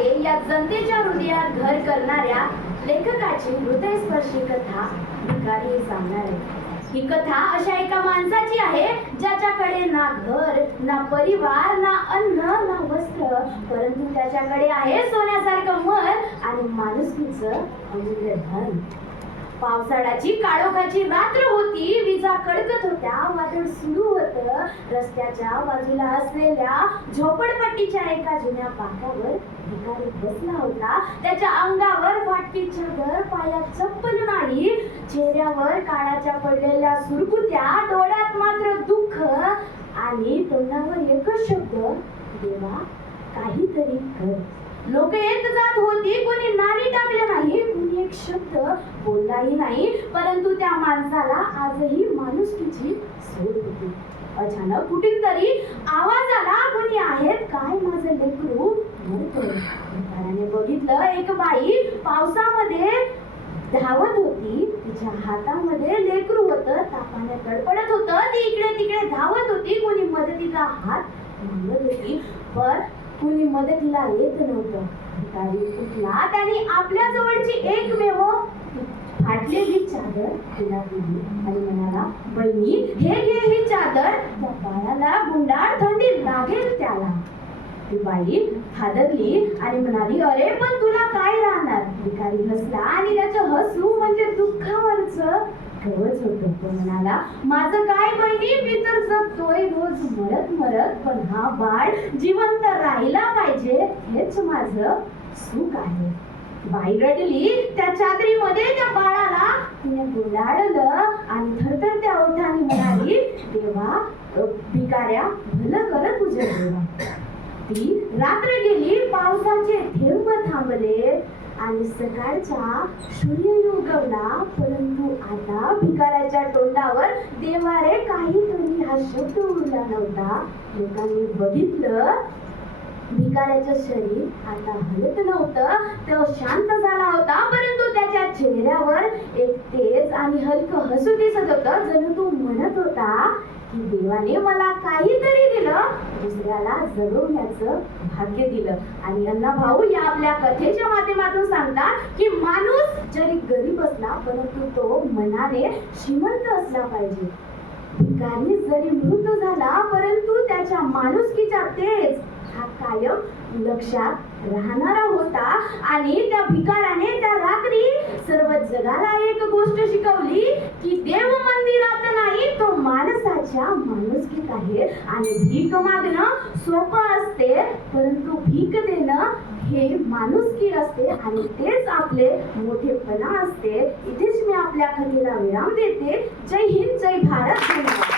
पाटे या जनतेच्या हृदयात घर करणाऱ्या लेखकाची हृदयस्पर्शी कथा भिकारी सांगणार आहे। ही कथा अशा एका माणसाची आहे ज्याच्याकडे ना घर, ना परिवार, ना अन्न, ना वस्त्र, परंतु त्याच्याकडे आहे सोन्यासारखं मन आणि माणुसकीचं अमूल्य धन। पावसाळ्याची काळोखाची रात्र होती, विजा कडकत होत्या, वादळ सुरू होतं। रस्त्याच्या बाजूला असलेल्या झोपडपट्टीच्या एका जुन्या पाकावर भिकारी बसला होता। त्याच्या अंगावर फाटकी चादर, पायात चप्पल नाही, चेहऱ्यावर काळाच्या पडलेल्या सुरकुत्या, डोळ्यात मात्र दुःख आणि तोंडावर एकच शब्द, देवा काहीतरी कर। लोक येत जात होती, कोणी नाणी टाकलं नाही, कोणी एक शब्द बोललाही नाही, परंतु त्या माणसाला आजही माणुसकीची सोड होती। अचानक कुठेतरी आवाज आला, कोणी आहेत काय, माझं लेकरू मरतोय। भिकाऱ्याने बघितलं, एक बाई पावसामध्ये धावत होती, तिच्या हातामध्ये लेकरू होतं, तापाने तडफडत होतं, ती इकडे तिकडे धावत होती, कोणी मदतीचा हात मागत होती, पण कुणी मदतीला येत नव्हतं। भिकारी उठला, त्याने आपल्या जवळची एकमेव फाटलेली चादर तिला दिली आणि म्हणाला, बहिणी हे घे ही चादर, त्या बाळाला गुंडाळ थंडी लागेल त्याला। ती बाई हादरली आणि म्हणाली, अरे पण तुला काय राहणार। भिकारी हसला आणि त्याचं हसू म्हणजे दुःखावरचं कवच होतं। तो म्हणाला, माझं काय बहिणी, मी तर जगतोय रोज मरत मरत, पण हा बाळ जिवंत राहिला पाहिजे हेच माझं सुख आहे। बाई रडली, त्या चादरीमध्ये त्या बाळाला तिने गुंडाळलं आणि थरथरत्या ओठाने म्हणाली, देवा भिकाऱ्या भलं कर तुझे देवा। ती रात्र गेली, पावसाचे थेंब थांबले आणि सकाळचा सूर्य उगवला, परंतु आता भिकाऱ्याच्या तोंडावर देवा रे काहीतरी हा शब्द उरला नव्हता। लोकांनी बघितलं, भिकाऱ्याचं शरीर आता हलत नव्हतं, तो शांत झाला होता, परंतु त्याच्या चेहऱ्यावर एक तेज आणि हलकं हसू दिसत होतं, जणू तो म्हणत होता की देवाने मला काहीतरी दिलं, दुसऱ्याला जगवण्याचं भाग्य दिलं। आणि अण्णा भाऊ या आपल्या कथेच्या माध्यमातून सांगतात की माणूस जरी गरीब असला, परंतु तो मनाने श्रीमंत असला पाहिजे। भिकारी जरी मृत झाला, परंतु त्याच्या माणुसकीचा तेज हा कायम लक्षात राहणारा होता। आणि त्या भिकाऱ्याने त्या रात्री सर्व जगाला एक गोष्ट शिकवली की देव मंदिरात नाही, तो माणसाच्या माणुसकीत आहे। आणि भीक मागणं सोपं असते, परंतु भीक देणं हे माणुसकी असते आणि तेच आपले मोठेपणा असते। इथेच मी आपल्या कथेला विराम देते। जय हिंद, जय भारत, धन्यवाद।